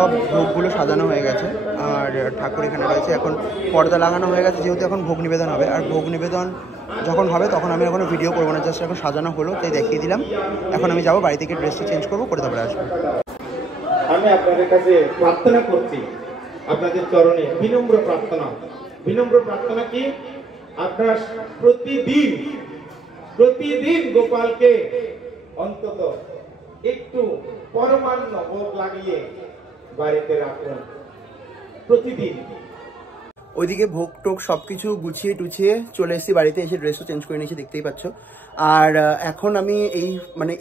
সব ভোগগুলো সাজানো হয়ে গেছে আর ঠাকুর এখানে রয়েছে। এখন পর্দা লাগানো হয়ে গেছে, যেহেতু এখন ভোগ নিবেদন হবে। আর ভোগ নিবেদন যখন হবে তখন আমি এখনও ভিডিও করবো না, জাস্ট এখন সাজানো হলো তাই দেখিয়ে দিলাম। এখন আমি যাবো বাড়ি থেকে, ড্রেসটা চেঞ্জ করবো, করে তারপরে আসবো। আমি আপনাদের কাছে প্রার্থনা করছি, আপনাদের চরণে বিনম্র প্রার্থনা। বিনম্র প্রার্থনা কি? আপনার প্রতিদিন গোপালকে অন্তত একটু পরমান্ন ভোগ লাগিয়ে বাড়িতে রাখুন প্রতিদিন। ওইদিকে ভোগ টোগ সব কিছু গুছিয়ে টুছিয়ে চলে এসেছি বাড়িতে, এসে ড্রেসও চেঞ্জ করে নিয়েছি, দেখতেই পাচ্ছ। আর এখন আমি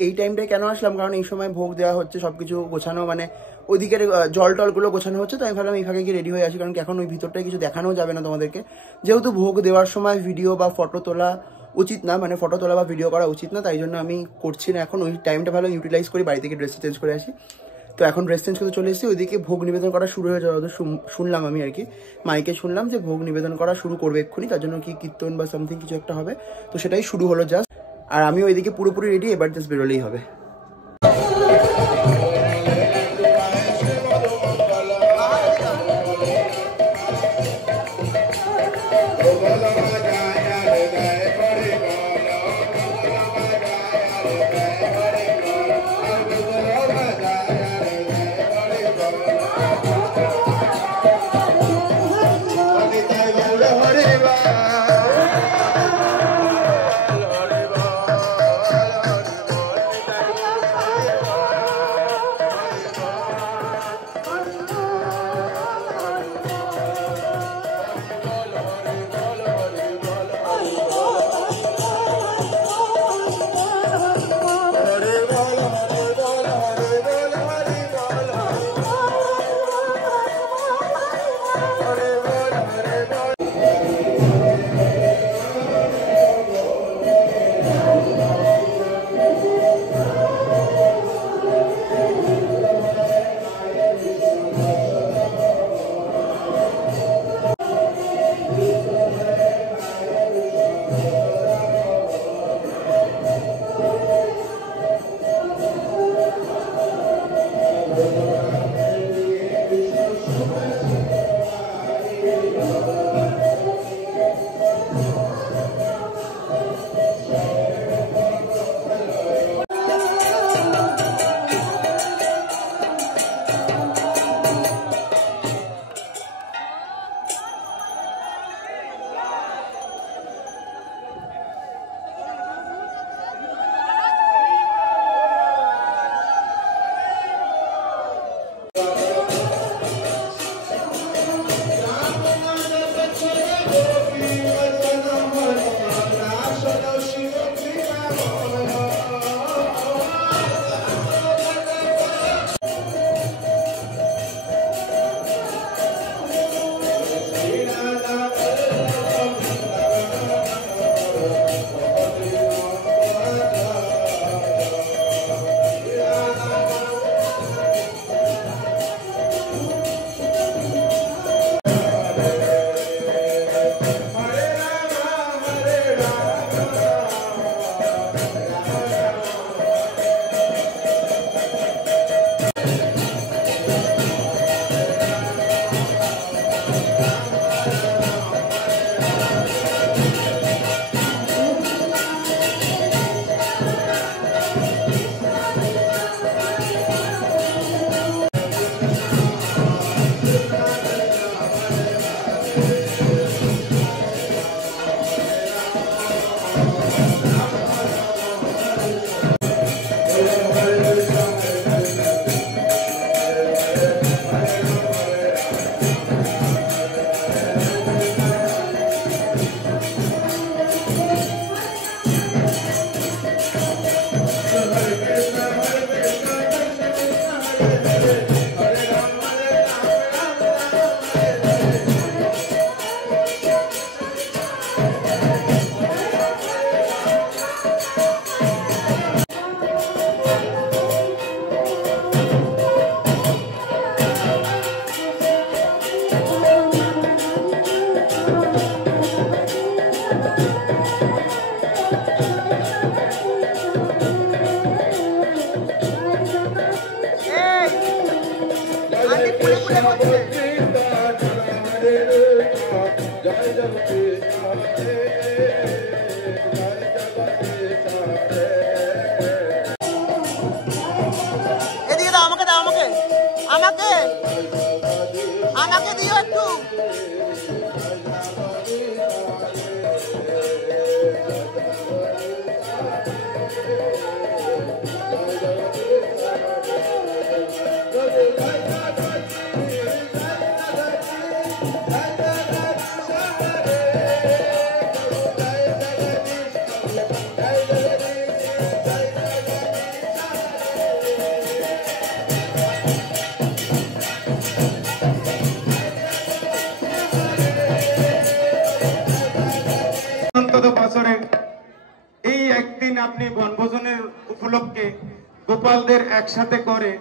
এই টাইমটায় কেন আসলাম, কারণ এই সময় ভোগ দেওয়া হচ্ছে, সব কিছু গোছানো, মানে ওইদিকের জল টলগুলো গোছানো হচ্ছে। তো আমি ভাবলাম এই ফাঁকে গিয়ে রেডি হয়ে আসি, কারণ এখন ওই ভিতরটায় কিছু দেখানোও যাবে না তোমাদেরকে, যেহেতু ভোগ দেওয়ার সময় ভিডিও বা ফটো তোলা উচিত না, মানে ফটো তোলা বা ভিডিও করা উচিত না, তাই জন্য আমি করছি না। এখন ওই টাইমটা ভালো ইউটিলাইজ করি, বাড়ি থেকে ড্রেসটা চেঞ্জ করে আসি। তো এখন ড্রেস চেঞ্জ করতে চলে এসেছি, ওইদিকে ভোগ নিবেদন করা শুরু হয়ে যাওয়া শুনলাম আমি আর কি, মাইকে শুনলাম যে ভোগ নিবেদন করা শুরু করবে এক্ষুনি, তার জন্য কি কীর্তন বা সামথিং কিছু একটা হবে। তো সেটাই শুরু হলো জাস্ট। আর আমি ওইদিকে পুরোপুরি রেডি, এবার জাস্ট বেরোলেই হবে। আনাকে দিও একটু। বছরে এই একদিন আপনি বনভোজনের উপলক্ষে গোপালদের একসাথে করে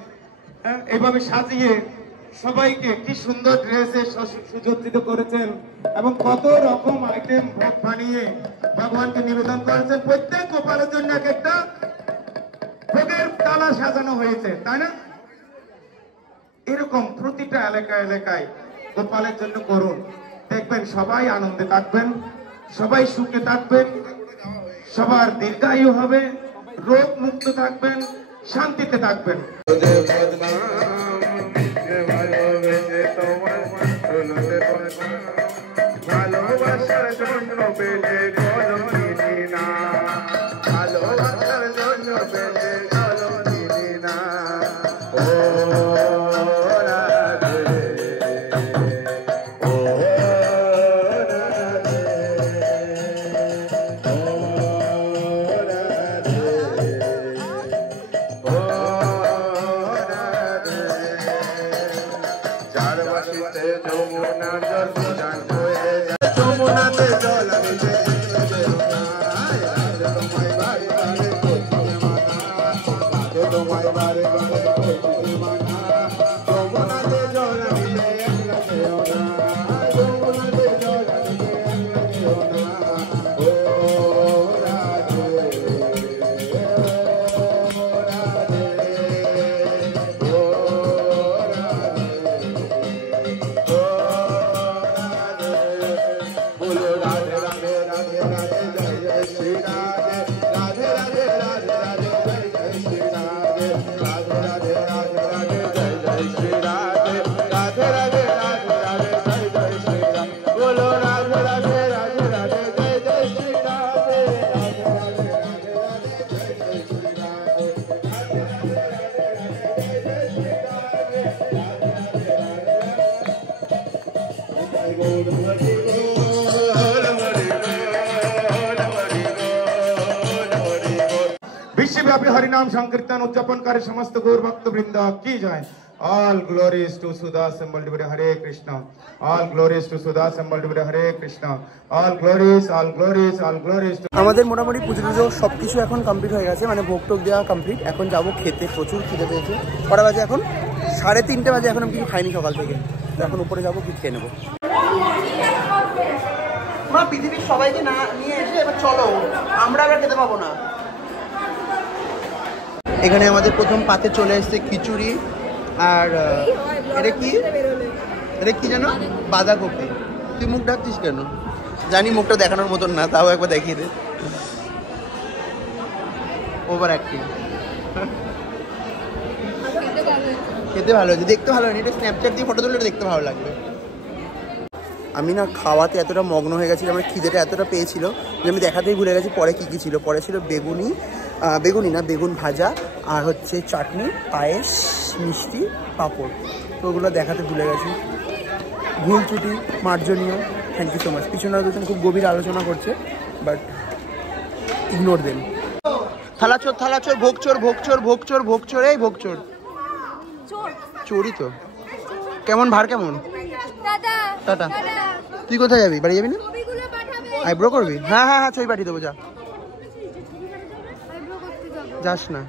এইভাবে সাজিয়ে সবাইকে কি সুন্দর ড্রেসে সুসজ্জিত করেছেন এবং কত রকম আইটেম ভোগ বানিয়ে ভগবানকে নিবেদন করেছেন। প্রত্যেক গোপালের জন্য এক একটা ভোগের ডালা সাজানো হয়েছে, তাই না? এরকম প্রতিটা এলাকায় এলাকায় গোপালের জন্য করুন, দেখবেন সবাই আনন্দে থাকবেন, সবাই সুখে থাকবেন, সবার দীর্ঘায়ু হবে, রোগ মুক্ত থাকবেন, শান্তিতে থাকবেন। ভালোবাসার জন্য পেলে জননী না, ভালোবাসার জন্য পেলে জননী না। ও विश्वव्यापी हरिनाम संकीर्तन उद्यापनकारी समस्त गौर भक्तवृंद की जय। All glories to Sudha assembled devotee Hare Krishna. All glories to Sudha assembled devotee Hare Krishna. All glories, all glories, all glories to... আমাদের মোটামুটি পুজো সবকিছু এখন কমপ্লিট হয়ে গেছে, মানে ভোগ টোক দেওয়া কমপ্লিট। এখন যাবো খেতে, প্রচুর খিদে পেয়েছে। কটা বাজে এখন? 3:30 বাজে। এখন আমি কিছু খাইনি সকাল থেকে, এখন উপরে যাবো, কি খেয়ে নেবো। মা পৃথিবীর সবাইকে না নিয়ে এসে এবার চলো, আমরা আবার খেতে পাবো না। এখানে আমাদের প্রথম পাতে চলে এসেছে খিচুড়ি, আর এটা কি, এটা কি জানো? বাঁধাকপি। তুই মুখ ঢাকছিস কেন? জানি মুখটা দেখানোর মতন না, তাও একবার দেখিয়ে দে। Over acting. খেতে ভালো হয়েছে, দেখতে ভালো হয়নি, এটা স্ন্যাপচ্যাট দিয়ে ফটো তুলে দেখতে ভালো লাগবে। আমি না খাওয়াতে এতটা মগ্ন হয়ে গেছিলাম, আমার খিদেটা এতটা পেয়েছিল যে আমি দেখাতেই ভুলে গেছি পরে কী কী ছিল। পরে ছিল বেগুন ভাজা, আর হচ্ছে চাটনি, পায়েস, মিষ্টি, পাঁপড়। তো ওগুলো দেখাতে ভুলে গেছি, ভুল ত্রুটি মার্জনীয়। Thank you so much. পিছনে খুব গভীর আলোচনা করছে, বাট ইগনোর দেন। থালাচোর, ভোগচোর, এই ভোগচোর চোরই তো। কেমন ভার কেমন? টাটা। তুই কোথায় যাবি? বাড়ি যাবি না? আইব্রো করবি? হ্যাঁ হ্যাঁ হ্যাঁ, ছবি পাঠিয়ে দেবো। যাস না,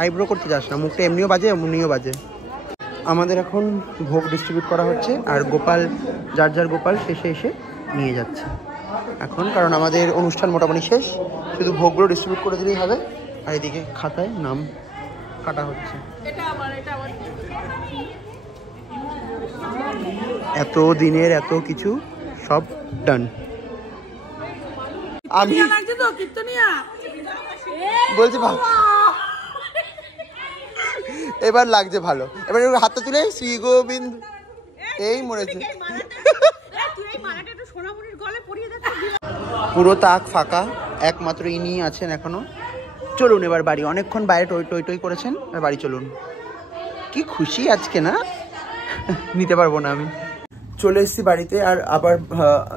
আইব্রো করতে যাস না, মুখটা এমনিও বাজে এমনিও বাজে। আমাদের এখন ভোগ ডিস্ট্রিবিউট করা হচ্ছে, আর গোপাল যার গোপাল শেষে এসে নিয়ে যাচ্ছে এখন, কারণ আমাদের অনুষ্ঠান মোটামুটি শেষ, শুধু ভোগগুলো ডিস্ট্রিবিউট করে দিলেই হবে। আর এদিকে খাতায় নাম কাটা হচ্ছে। এত দিনের এত কিছু সব ডান। আমি বলছি এবার লাগছে ভালো। এবার হাতটা তুলে শ্রী গোবিন্দ এই মরেছে। পুরো তাক ফাঁকা, একমাত্র ইনি আছেন এখনো। চলুন এবার বাড়ি, অনেকক্ষণ বাইরে টই টই করেছেন, এবার বাড়ি চলুন। কি খুশি আজকে না, নিতে পারবো না আমি। চলে এসেছি বাড়িতে, আর আবার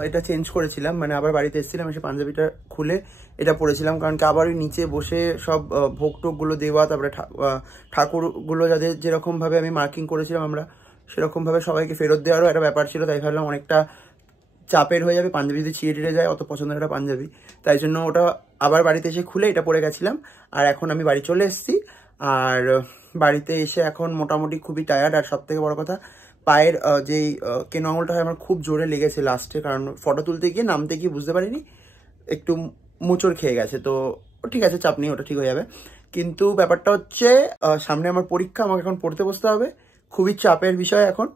এটা চেঞ্জ করেছিলাম, মানে আবার বাড়িতে এসেছিলাম, এসে পাঞ্জাবিটা খুলে এটা পরেছিলাম, কারণ কি আবার ওই নিচে বসে সব ভোগ টোকগুলো দেওয়া, তারপরে ঠাকুরগুলো যাদের যেরকমভাবে আমি মার্কিং করেছিলাম আমরা সেরকমভাবে সবাইকে ফেরত দেওয়ারও একটা ব্যাপার ছিল। তাই ভাবলাম অনেকটা চাপের হয়ে যাবে, পাঞ্জাবি যদি ছিঁড়ে টিড়ে যায়, অত পছন্দের একটা পাঞ্জাবি, তাই জন্য ওটা আবার বাড়িতে এসে খুলে এটা পরে গেছিলাম। আর এখন আমি বাড়ি চলে এসেছি, আর বাড়িতে এসে এখন মোটামুটি খুবই টায়ার্ড। আর সব থেকে বড় কথা, পায়ের যেই কেন আঙুলটা হয় আমার খুব জোরে লেগেছে লাস্টে, কারণ ফটো তুলতে গিয়ে নামতে গিয়ে বুঝতে পারিনি, একটু মোচড় খেয়ে গেছে। তো ঠিক আছে, চাপ নেই, ওটা ঠিক হয়ে যাবে। কিন্তু ব্যাপারটা হচ্ছে সামনে আমার পরীক্ষা, আমাকে এখন পড়তে বসতে হবে, খুবই চাপের বিষয় এখন।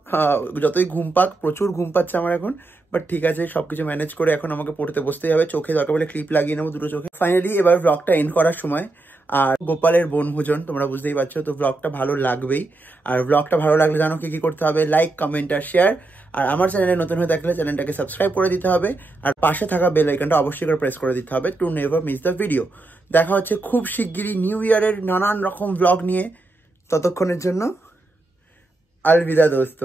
যতই ঘুম পাক, প্রচুর ঘুম পাচ্ছে আমার এখন, বাট ঠিক আছে, সবকিছু ম্যানেজ করে এখন আমাকে পড়তে বসতেই হবে। চোখে দরকার বলে ক্লিপ লাগিয়ে নেবো দুটো চোখে। ফাইনালি এবার ব্লগটা এন্ড করার সময়। আর গোপালের বনভোজন তোমরা বুঝতেই পারছো, তো ব্লগটা ভালো লাগবেই। আর ব্লগটা ভালো লাগলে জানো কি করতে হবে, লাইক, কমেন্ট আর শেয়ার। আর আমার চ্যানেলে নতুন হয়ে থাকলে চ্যানেলটাকে সাবস্ক্রাইব করে দিতে হবে, আর পাশে থাকা বেল আইকনটা অবশ্যই করে প্রেস করে দিতে হবে to never miss the video. দেখা হচ্ছে খুব শিগগিরই নিউ ইয়ারের নানান রকম ব্লগ নিয়ে। ততক্ষণের জন্য আলবিদা দোস্ত।